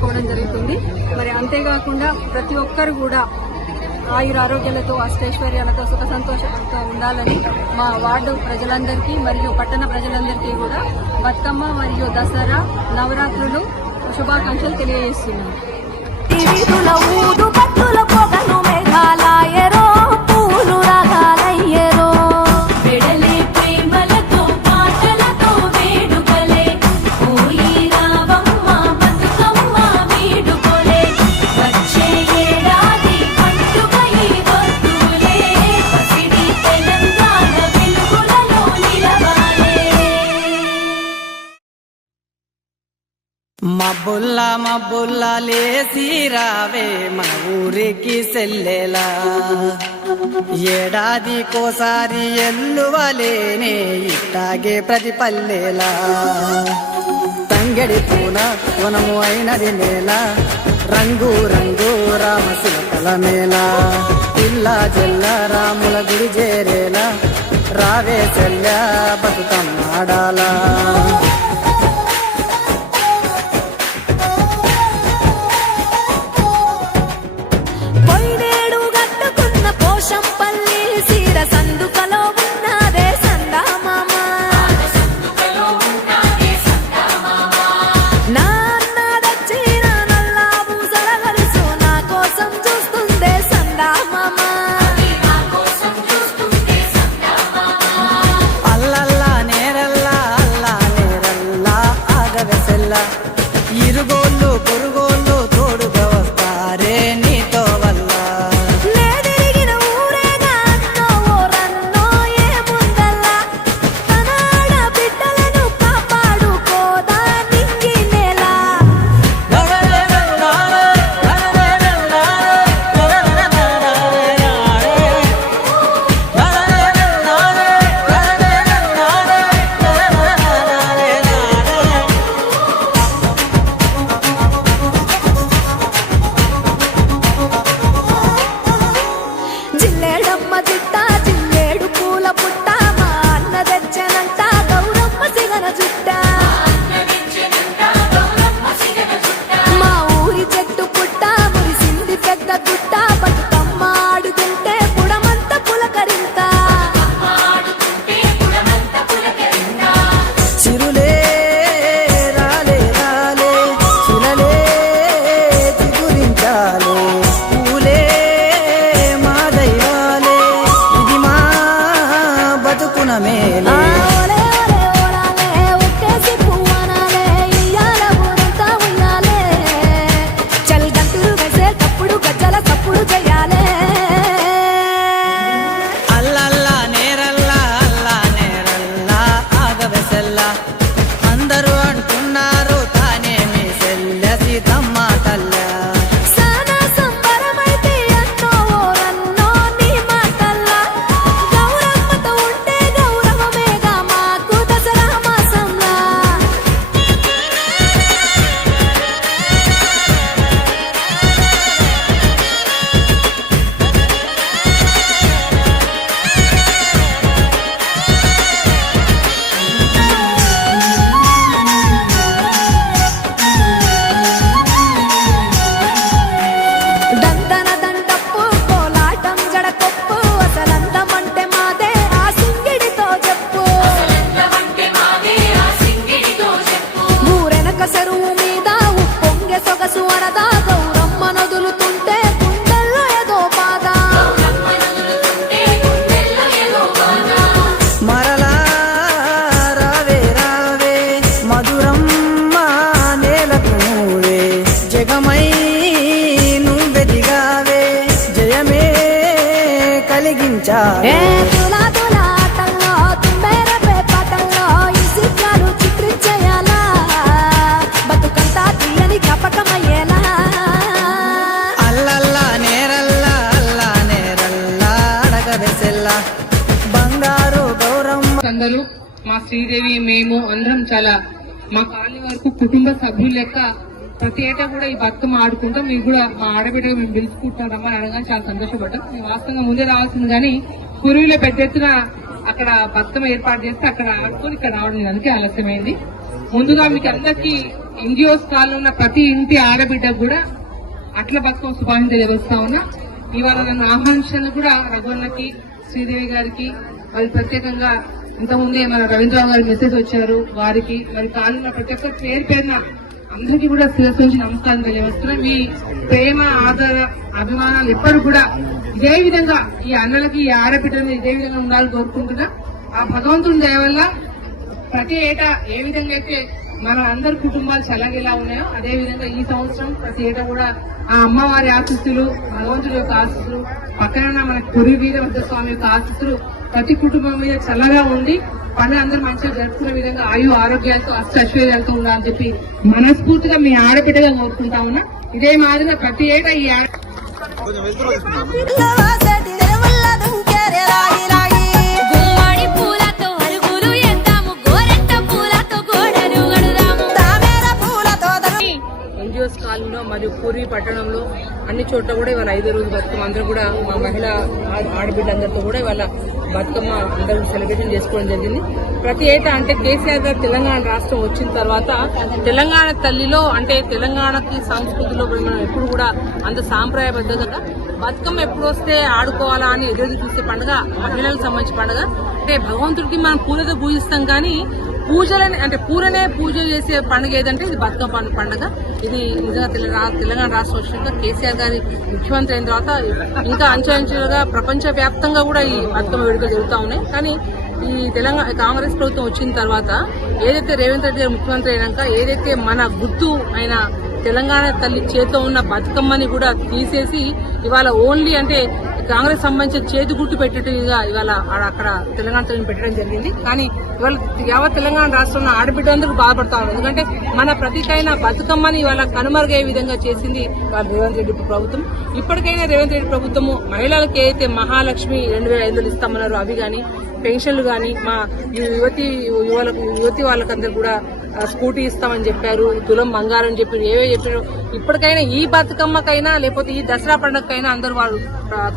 జరుపుకోవడం జరుగుతుంది. మరి అంతేకాకుండా ప్రతి ఒక్కరు కూడా ఆయురారోగ్యాలతో అష్టైశ్వర్యాలతో సుఖ సంతోషాలతో ఉండాలని మా వార్డు ప్రజలందరికీ మరియు పట్టణ ప్రజలందరికీ కూడా బతుకమ్మ మరియు దసరా నవరాత్రులు శుభాకాంక్షలు తెలియజేస్తున్నాను. మబ్బుల్లా మబ్బుల్లా లేసి రావే మన ఊరికి సెల్లెలా, ఏడాదికోసారి ఎల్లువలేనే ఇట్టాగే ప్రతి పల్లెలా. తంగడి పూల వనము అయినది నేల, రంగు రంగు రామశిలకల మేళ. పిల్ల జల్ల రాముల గుడి చేరేలా, రావే సెల్ల బతుకమ్మాడాలా. ఇరుగోళ్ళు పొరుగోళ్ళు తోడుగా వస్తారే నీతో వల్ల. నేదిరిగిన ఊరేగా అన్నో ఓరన్నో ఏముందల్లా, తనాడ బిడ్డలను కాపాడుకోదా నింగి నేల. అందరూ అంటున్నారు తానే మీ సెల్లె సీతమ్మ తల్ల. సానా సంబరమైతే అన్నో ఓరన్నో నీ మాటల్లా, గౌరమ్మతో ఉంటే గౌరవమేగా మాకు దసరా మాసంలా. కలిగించారు. అల్లల్లా నేరల్లా అల్లా నేరల్లా అడగబెసెల్లా బంగారు గౌరమ్మ. అందరూ మా శ్రీదేవి మేము అందరం చాలా మా కాలనీ వరకు కుటుంబ సభ్యులు లెక్క ప్రతి ఏటా కూడా ఈ బతుకమ్మ ఆడుకుంటాం. మీకు కూడా మా ఆడబిడ్డగా మేము పిలుచుకుంటారమ్మని అడగానే చాలా సంతోషపడ్డాం. మేము వాస్తవంగా ముందే రావాల్సింది కానీ కురువిలో పెద్ద ఎత్తున అక్కడ బతుకమ్మ ఏర్పాటు చేస్తే అక్కడ ఆడుకొని ఇక్కడ రావడం అందుకే ఆలస్యమైంది. ముందుగా మీకు అందరికీ ఎన్జిఓస్ కాల్లో ఉన్న ప్రతి ఇంటి ఆడబిడ్డకు కూడా అట్ల బతుకమ్మ శుభాకాంక్షలు తెలియజేస్తా ఉన్నా. ఇవాళ నన్ను ఆహ్వానించినందుకు కూడా రఘువన్నకి, శ్రీదేవి గారికి, మరి ప్రత్యేకంగా ఇంతకుముందే మన రవీంద్రరావు గారి మెసేజ్ వచ్చారు, వారికి మరి కాలున్న ప్రతి ఒక్క పేరు పేరున అందరికీ కూడా శిరస్సు నుంచి నమస్కారం తెలియజేస్తున్నా. మీ ప్రేమ, ఆదర, అభిమానాలు ఎప్పటి కూడా ఇదే విధంగా ఈ అన్నలకి, ఈ ఆడబిడ్డలు ఇదే విధంగా ఉండాలని కోరుకుంటున్నా. ఆ భగవంతుని దయ వల్ల ప్రతి ఏటా ఏ విధంగా అయితే మన అందరి కుటుంబాలు చల్లగేలా ఉన్నాయో అదే విధంగా ఈ సంవత్సరం ప్రతి ఏటా కూడా ఆ అమ్మవారి ఆశీస్సులు, భగవంతుడి యొక్క ఆశీస్సులు, పక్కన మన పురి వీరభద్ర స్వామి యొక్క ఆశీస్సులు ప్రతి కుటుంబం మీద చల్లగా ఉండి పండుగ అందరూ మంచిగా జరుపుకునే విధంగా ఆయు ఆరోగ్యాలతో అష్టైశ్వర్యాలతో ఉండాలని చెప్పి మనస్ఫూర్తిగా మీ ఆడబిడ్డగా కోరుకుంటా ఉన్నా. ఇదే మాదిరిగా ప్రతి ఏటా ఈ గుమ్మడి పూలతో అరుగులు ఎద్దాము, గోరెంట పూలతో గోడలు గడుదాము. ఎన్జిఓస్ కాలనీలో మరియు పూర్వీ పట్టణంలో అన్ని చోట్ల కూడా ఇవాళ 5 రోజు బతుకమ్మ అందరూ కూడా మా మహిళా ఆడబిడ్డలందరితో కూడా ఇవాళ బతుకమ్మ అందరూ సెలబ్రేషన్ చేసుకోవడం జరిగింది. ప్రతి ఏటా అంటే కేసీఆర్ గారు తెలంగాణ రాష్ట్రం వచ్చిన తర్వాత తెలంగాణ తల్లిలో అంటే తెలంగాణకి సంస్కృతిలో మనం ఎప్పుడు కూడా అంత సాంప్రదాయబద్ధంగా బతుకమ్మ ఎప్పుడు వస్తే ఆడుకోవాలా అని ఎదురు చూసే పండుగ మహిళలకు సంబంధించిన పండుగ. అంటే భగవంతుడికి మనం పూలతో పూజిస్తాం కానీ పూజలని అంటే పూలనే పూజ చేసే పండుగ ఏదంటే ఇది బతుకమ్మ పండుగ. ఇది నిజంగా తెలంగాణ రాష్ట్రం వచ్చినాక కేసీఆర్ గారి ముఖ్యమంత్రి అయిన తర్వాత ఇంకా అంచెలంచెలుగా ప్రపంచ వ్యాప్తంగా కూడా ఈ బతుకమ్మ వేడుకలు జరుగుతూ ఉన్నాయి. కానీ ఈ తెలంగాణ కాంగ్రెస్ ప్రభుత్వం వచ్చిన తర్వాత ఏదైతే రేవంత్ రెడ్డి గారు ముఖ్యమంత్రి అయినాక ఏదైతే మన గుర్తు అయిన తెలంగాణ తల్లి చేతిలో ఉన్న బతుకమ్మని కూడా తీసేసి ఇవాళ ఓన్లీ అంటే కాంగ్రెస్ సంబంధించిన చేతి గుర్తు పెట్టేట్టుగా ఇవాళ అక్కడ తెలంగాణ తల్లిని పెట్టడం జరిగింది. కానీ ఇవాళ యావత్ తెలంగాణ రాష్ట్రంలో ఆడబిడ్డలందరూ బాధపడతా ఉన్నారు. ఎందుకంటే మన ప్రతికైనా బతుకమ్మని ఇవాళ కనుమరుగయ్యే విధంగా చేసింది వాళ్ళ రేవంత్ రెడ్డి ప్రభుత్వం. ఇప్పటికైనా రేవంత్ రెడ్డి ప్రభుత్వము మహిళలకు ఏదైతే మహాలక్ష్మి 2,500 ఇస్తామన్నారు అవి కానీ, పెన్షన్లు కానీ, మా యువతి వాళ్ళకందరూ కూడా స్కూటీ ఇస్తామని చెప్పారు, తులం బంగారం చెప్పారు, ఏవే చెప్పారు. ఇప్పటికైనా ఈ బతుకమ్మకైనా లేకపోతే ఈ దసరా పండుగకైనా అందరూ వాళ్ళు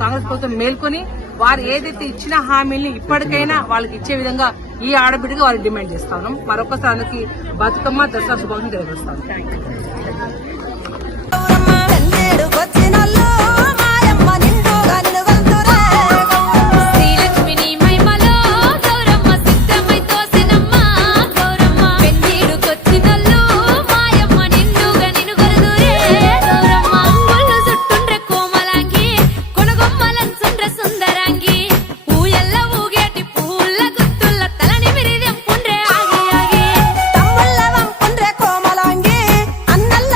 కాంగ్రెస్ ప్రభుత్వం మేల్కొని వారు ఏదైతే ఇచ్చిన హామీల్ని ఇప్పటికైనా వాళ్ళకి ఇచ్చే విధంగా ఈ ఆడబిడ్డగా వారు డిమాండ్ చేస్తా ఉన్నాం. మరొకసారి అందరికీ బతుకమ్మ దసరా శుభాకాంక్షలు తెలియజేస్తాను. Thank you. తమ్ముళ్ళ వంపుండ్రే కోమలాంగి అన్నల్ల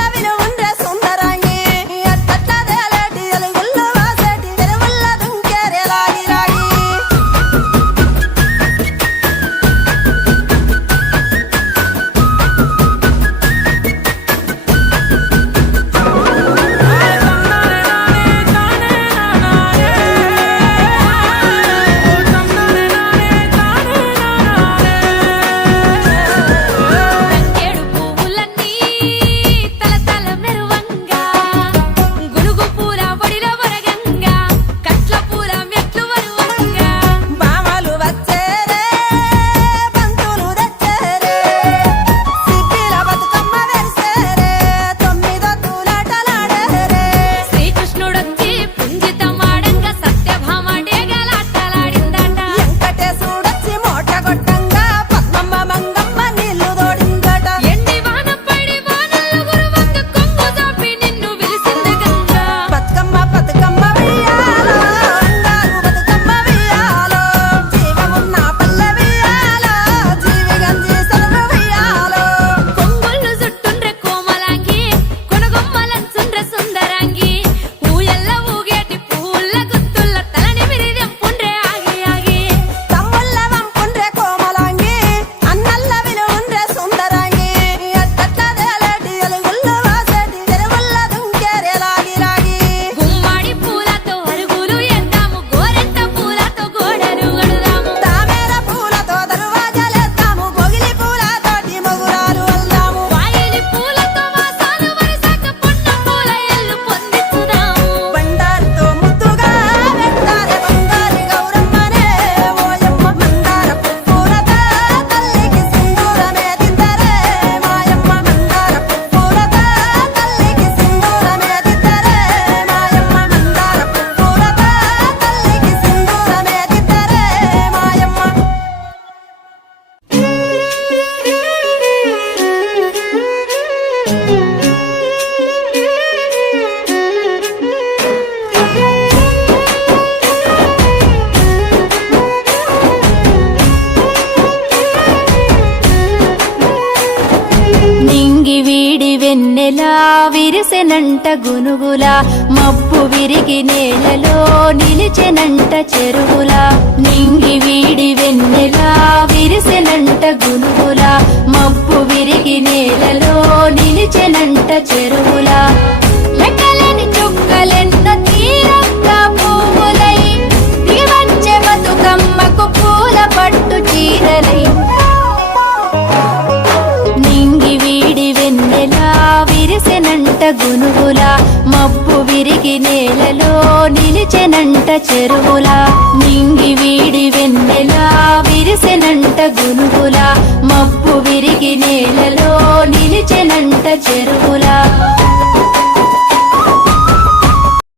విరిసెనంట గునుగుల మబ్బు విరిగి నేలలో నిలిచెనంట చెరువుల నింగి వీడి వెన్నెలా విరిసెనంట గునుగుల మబ్బు విరిగి నేలలో నిలిచెనంట చెరువుల లెక్కలేని చుక్కలెన్నో తీరంగా పువ్వులై దివచ్చే బతుకమ్మకు పూల పట్టు చీరలై నింగి వీడి వెన్నెలా విరిసెనంట గునుగుల మబ్బు విరిగి నేలలో నిలిచెనంట చెరువుల నింగి వీడి వెన్నెలా విరిసెనంట గునుగుల మబ్బు విరిగి నేలలో నిలిచెనంట చెరువుల